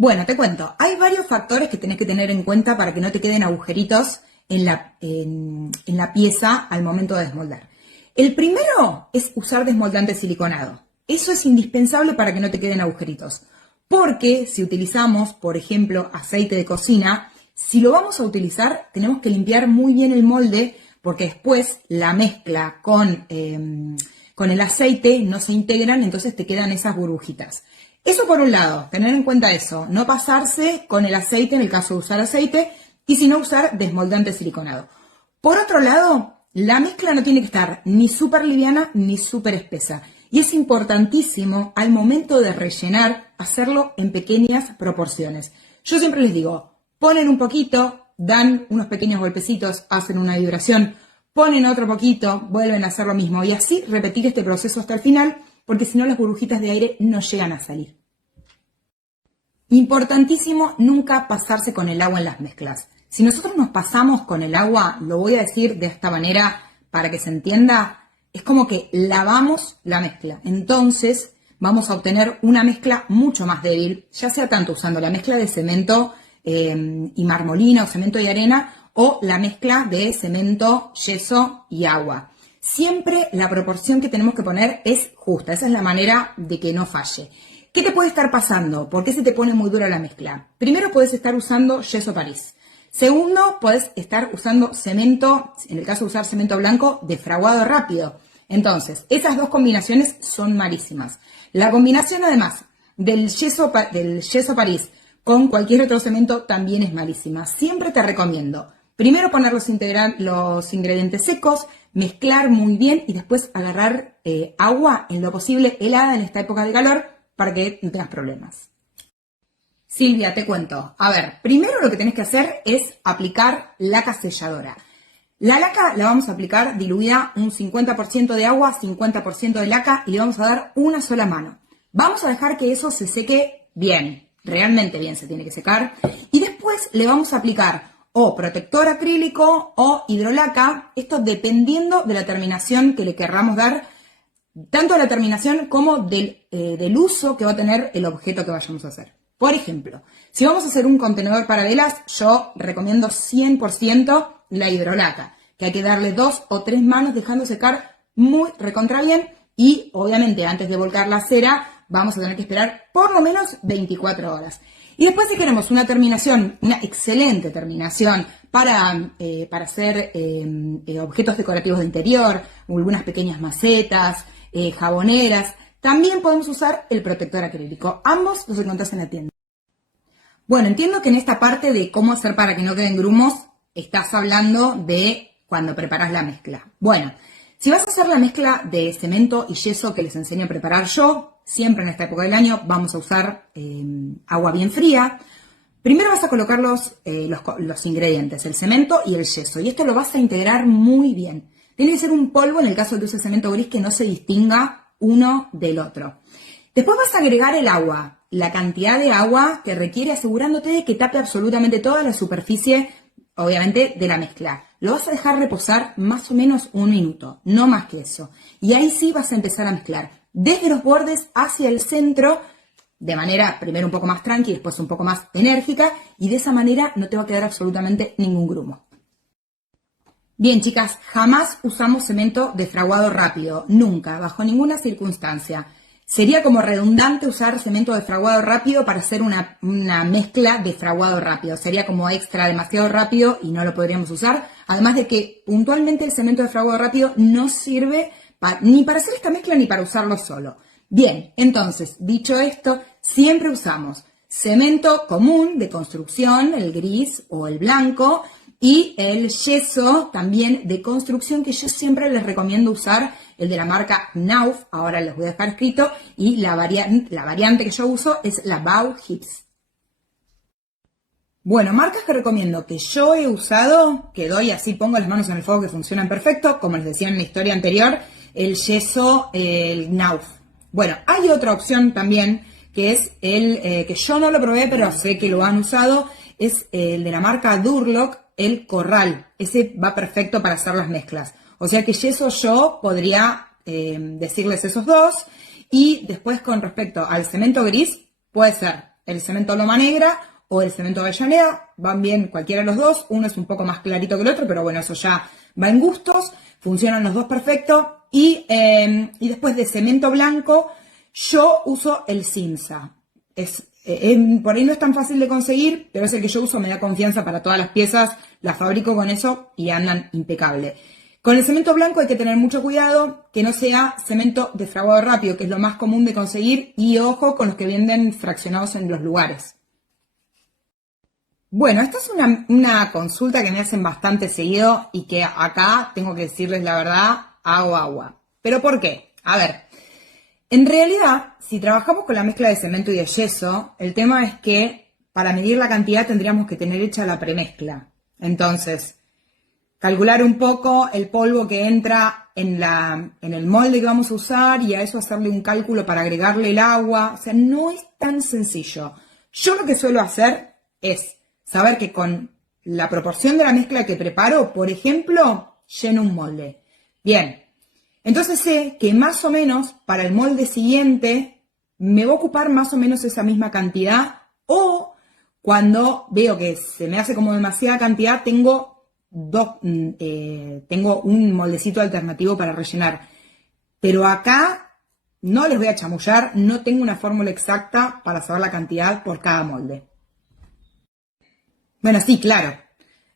Bueno, te cuento, hay varios factores que tenés que tener en cuenta para que no te queden agujeritos en la pieza al momento de desmoldar. El primero es usar desmoldante siliconado. Eso es indispensable para que no te queden agujeritos. Porque si utilizamos, por ejemplo, aceite de cocina, si lo vamos a utilizar, tenemos que limpiar muy bien el molde porque después la mezcla con el aceite no se integran, entonces te quedan esas burbujitas. Eso por un lado, tener en cuenta eso, no pasarse con el aceite en el caso de usar aceite y si no usar desmoldante siliconado. Por otro lado, la mezcla no tiene que estar ni súper liviana ni súper espesa. Y es importantísimo al momento de rellenar hacerlo en pequeñas proporciones. Yo siempre les digo, ponen un poquito, dan unos pequeños golpecitos, hacen una vibración, ponen otro poquito, vuelven a hacer lo mismo y así repetir este proceso hasta el final porque si no las burbujitas de aire no llegan a salir. Importantísimo nunca pasarse con el agua en las mezclas. Si nosotros nos pasamos con el agua, lo voy a decir de esta manera para que se entienda, es como que lavamos la mezcla. Entonces vamos a obtener una mezcla mucho más débil, ya sea tanto usando la mezcla de cemento y marmolina o cemento y arena o la mezcla de cemento, yeso y agua. Siempre la proporción que tenemos que poner es justa, esa es la manera de que no falle. ¿Qué te puede estar pasando? ¿Por qué se te pone muy dura la mezcla? Primero puedes estar usando yeso París. Segundo, puedes estar usando cemento, en el caso de usar cemento blanco, defraguado rápido. Entonces, esas dos combinaciones son malísimas. La combinación además del yeso París con cualquier otro cemento también es malísima. Siempre te recomiendo primero poner los ingredientes secos, mezclar muy bien y después agarrar agua en lo posible helada en esta época de calor para que no tengas problemas. Silvia, te cuento. A ver, primero lo que tenés que hacer es aplicar laca selladora. La laca la vamos a aplicar diluida un 50% de agua, 50% de laca y le vamos a dar una sola mano. Vamos a dejar que eso se seque bien, realmente bien se tiene que secar. Y después le vamos a aplicar o protector acrílico o hidrolaca, esto dependiendo de la terminación que le querramos dar, tanto de la terminación como del uso que va a tener el objeto que vayamos a hacer. Por ejemplo, si vamos a hacer un contenedor para velas, yo recomiendo 100% la hidrolaca, que hay que darle 2 o 3 manos dejando secar muy recontra bien y obviamente antes de volcar la cera vamos a tener que esperar por lo menos 24 horas. Y después si queremos una terminación, una excelente terminación para hacer objetos decorativos de interior, algunas pequeñas macetas, jaboneras, también podemos usar el protector acrílico. Ambos los encontrás en la tienda. Bueno, entiendo que en esta parte de cómo hacer para que no queden grumos, estás hablando de cuando preparas la mezcla. Bueno, si vas a hacer la mezcla de cemento y yeso que les enseño a preparar yo, siempre en esta época del año vamos a usar agua bien fría. Primero vas a colocar los ingredientes, el cemento y el yeso, y esto lo vas a integrar muy bien. Tiene que ser un polvo en el caso de que uses cemento gris que no se distinga uno del otro. Después vas a agregar el agua, la cantidad de agua que requiere asegurándote de que tape absolutamente toda la superficie, obviamente, de la mezcla. Lo vas a dejar reposar más o menos 1 minuto, no más que eso. Y ahí sí vas a empezar a mezclar desde los bordes hacia el centro, de manera primero un poco más tranqui, después un poco más enérgica, y de esa manera no te va a quedar absolutamente ningún grumo. Bien, chicas, jamás usamos cemento defraguado rápido, nunca, bajo ninguna circunstancia. Sería como redundante usar cemento defraguado rápido para hacer una mezcla defraguado rápido. Sería como extra demasiado rápido y no lo podríamos usar. Además de que puntualmente el cemento defraguado rápido no sirve ni para hacer esta mezcla ni para usarlo solo. Bien, entonces, dicho esto, siempre usamos cemento común de construcción, el gris o el blanco, y el yeso también de construcción, que yo siempre les recomiendo usar el de la marca Knauf, ahora les voy a dejar escrito, y la variante que yo uso es la Bauhips. Bueno, marcas que recomiendo que yo he usado, que doy así, pongo las manos en el fuego que funcionan perfecto, como les decía en la historia anterior, el yeso, el Knauf. Bueno, hay otra opción también, que es el que yo no lo probé, pero sé que lo han usado, es el de la marca Durlock, el Corral. Ese va perfecto para hacer las mezclas. O sea que yeso yo podría decirles esos dos. Y después con respecto al cemento gris, puede ser el cemento loma negra o el cemento Avellaneda, van bien cualquiera de los dos, uno es un poco más clarito que el otro, pero bueno, eso ya va en gustos, funcionan los dos perfecto. Y después de cemento blanco, yo uso el Simsa. Por ahí no es tan fácil de conseguir, pero es el que yo uso, me da confianza para todas las piezas, las fabrico con eso y andan impecable. Con el cemento blanco hay que tener mucho cuidado, que no sea cemento de fraguado rápido, que es lo más común de conseguir, y ojo con los que venden fraccionados en los lugares. Bueno, esta es una consulta que me hacen bastante seguido y que acá tengo que decirles la verdad, hago agua. ¿Pero por qué? A ver, en realidad, si trabajamos con la mezcla de cemento y de yeso, el tema es que para medir la cantidad tendríamos que tener hecha la premezcla. Entonces, calcular un poco el polvo que entra en el molde que vamos a usar y a eso hacerle un cálculo para agregarle el agua. O sea, no es tan sencillo. Yo lo que suelo hacer es saber que con la proporción de la mezcla que preparo, por ejemplo, lleno un molde. Bien, entonces sé que más o menos para el molde siguiente me va a ocupar más o menos esa misma cantidad, o cuando veo que se me hace como demasiada cantidad, tengo un moldecito alternativo para rellenar. Pero acá no les voy a chamullar, no tengo una fórmula exacta para saber la cantidad por cada molde. Bueno, sí, claro.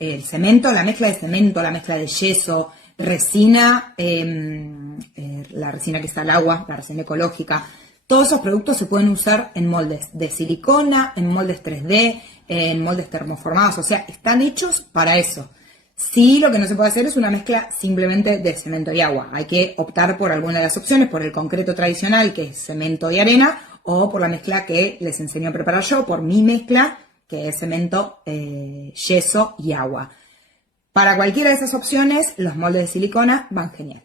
El cemento, la mezcla de cemento, la mezcla de yeso, resina, la resina que está al agua, la resina ecológica, todos esos productos se pueden usar en moldes de silicona, en moldes 3D, en moldes termoformados, o sea, están hechos para eso. Sí, lo que no se puede hacer es una mezcla simplemente de cemento y agua. Hay que optar por alguna de las opciones, por el concreto tradicional, que es cemento y arena, o por la mezcla que les enseño a preparar yo, por mi mezcla, que es cemento, yeso y agua. Para cualquiera de esas opciones, los moldes de silicona van genial.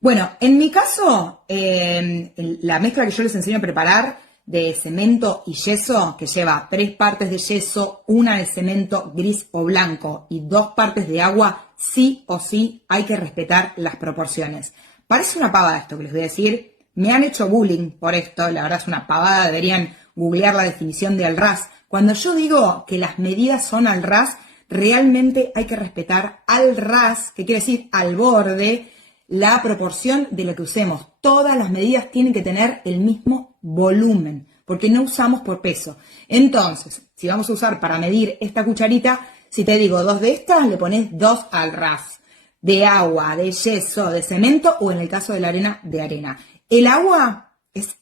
Bueno, en mi caso, la mezcla que yo les enseño a preparar de cemento y yeso, que lleva 3 partes de yeso, 1 de cemento gris o blanco y 2 partes de agua, sí o sí hay que respetar las proporciones. Parece una pavada esto que les voy a decir. Me han hecho bullying por esto, la verdad es una pavada, deberían googlear la definición de al ras. Cuando yo digo que las medidas son al ras, realmente hay que respetar al ras, que quiere decir al borde, la proporción de lo que usemos. Todas las medidas tienen que tener el mismo volumen, porque no usamos por peso. Entonces, si vamos a usar para medir esta cucharita, si te digo 2 de estas, le pones 2 al ras. De agua, de yeso, de cemento o en el caso de la arena, de arena. El agua es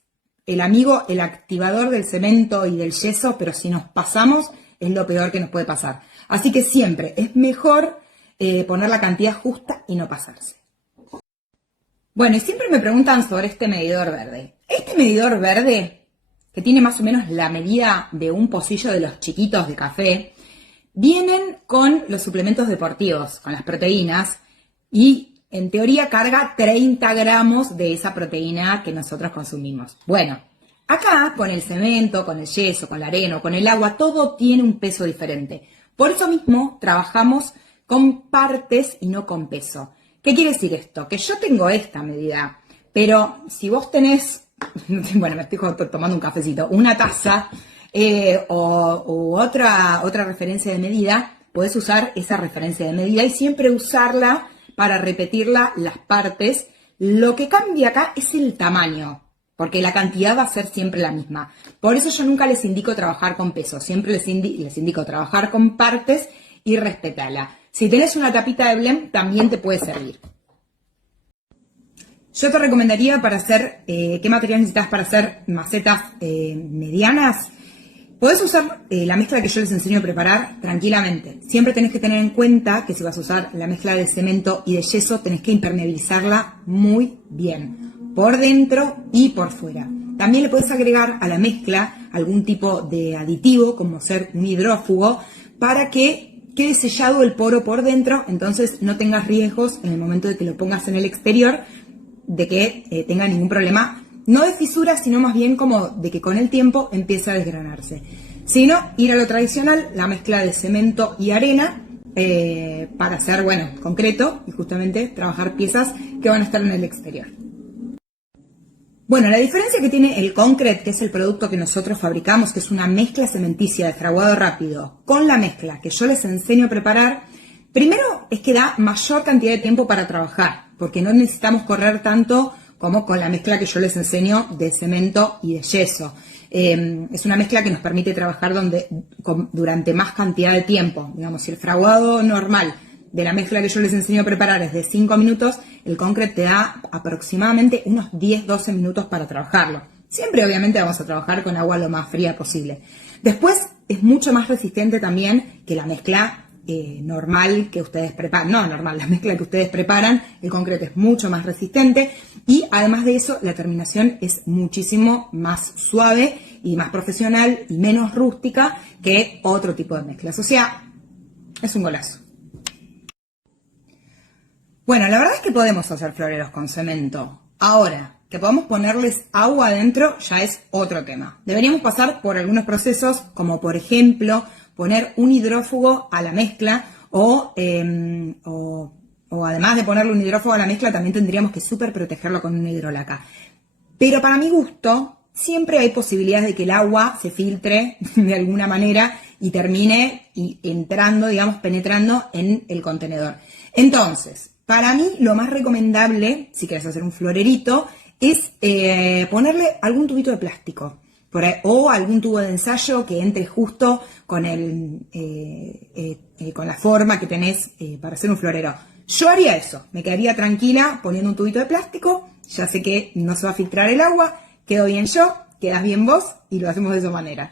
el amigo, el activador del cemento y del yeso, pero si nos pasamos es lo peor que nos puede pasar. Así que siempre es mejor poner la cantidad justa y no pasarse. Bueno, y siempre me preguntan sobre este medidor verde. Este medidor verde, que tiene más o menos la medida de un pocillo de los chiquitos de café, vienen con los suplementos deportivos, con las proteínas, y en teoría carga 30 gramos de esa proteína que nosotros consumimos. Bueno, acá con el cemento, con el yeso, con la arena, con el agua, todo tiene un peso diferente. Por eso mismo trabajamos con partes y no con peso. ¿Qué quiere decir esto? Que yo tengo esta medida, pero si vos tenés, bueno, me estoy tomando un cafecito, una taza o otra referencia de medida, podés usar esa referencia de medida y siempre usarla para repetirla las partes. Lo que cambia acá es el tamaño, porque la cantidad va a ser siempre la misma. Por eso yo nunca les indico trabajar con peso, siempre les indico trabajar con partes y respetarla. Si tenés una tapita de blend, también te puede servir. Yo te recomendaría para hacer, ¿qué material necesitas para hacer macetas medianas? Podés usar la mezcla que yo les enseño a preparar tranquilamente. Siempre tenés que tener en cuenta que si vas a usar la mezcla de cemento y de yeso, tenés que impermeabilizarla muy bien, por dentro y por fuera. También le podés agregar a la mezcla algún tipo de aditivo, como ser un hidrófugo, para que quede sellado el poro por dentro, entonces no tengas riesgos en el momento de que lo pongas en el exterior, de que tenga ningún problema, no de fisuras, sino más bien como de que con el tiempo empiece a desgranarse. Si no, ir a lo tradicional, la mezcla de cemento y arena, para hacer, bueno, concreto y justamente trabajar piezas que van a estar en el exterior. Bueno, la diferencia que tiene el Concrete, que es el producto que nosotros fabricamos, que es una mezcla cementicia de fraguado rápido, con la mezcla que yo les enseño a preparar, primero es que da mayor cantidad de tiempo para trabajar, porque no necesitamos correr tanto como con la mezcla que yo les enseño de cemento y de yeso. Es una mezcla que nos permite trabajar durante más cantidad de tiempo. Digamos, si el fraguado normal de la mezcla que yo les enseño a preparar es de 5 minutos, el Concrete te da aproximadamente unos 10-12 minutos para trabajarlo. Siempre obviamente vamos a trabajar con agua lo más fría posible. Después es mucho más resistente también que la mezcla normal que ustedes preparan. No normal, la mezcla que ustedes preparan, el Concrete es mucho más resistente y además de eso la terminación es muchísimo más suave y más profesional y menos rústica que otro tipo de mezclas. O sea, es un golazo. Bueno, la verdad es que podemos hacer floreros con cemento. Ahora, que podamos ponerles agua adentro ya es otro tema. Deberíamos pasar por algunos procesos, como por ejemplo, poner un hidrófugo a la mezcla o además de ponerle un hidrófugo a la mezcla, también tendríamos que súper protegerlo con una hidrolaca. Pero para mi gusto, siempre hay posibilidades de que el agua se filtre de alguna manera y termine entrando, digamos, penetrando en el contenedor. Entonces, para mí, lo más recomendable, si quieres hacer un florerito, es ponerle algún tubito de plástico o algún tubo de ensayo que entre justo con con la forma que tenés para hacer un florero. Yo haría eso, me quedaría tranquila poniendo un tubito de plástico, ya sé que no se va a filtrar el agua, quedo bien yo, quedas bien vos y lo hacemos de esa manera.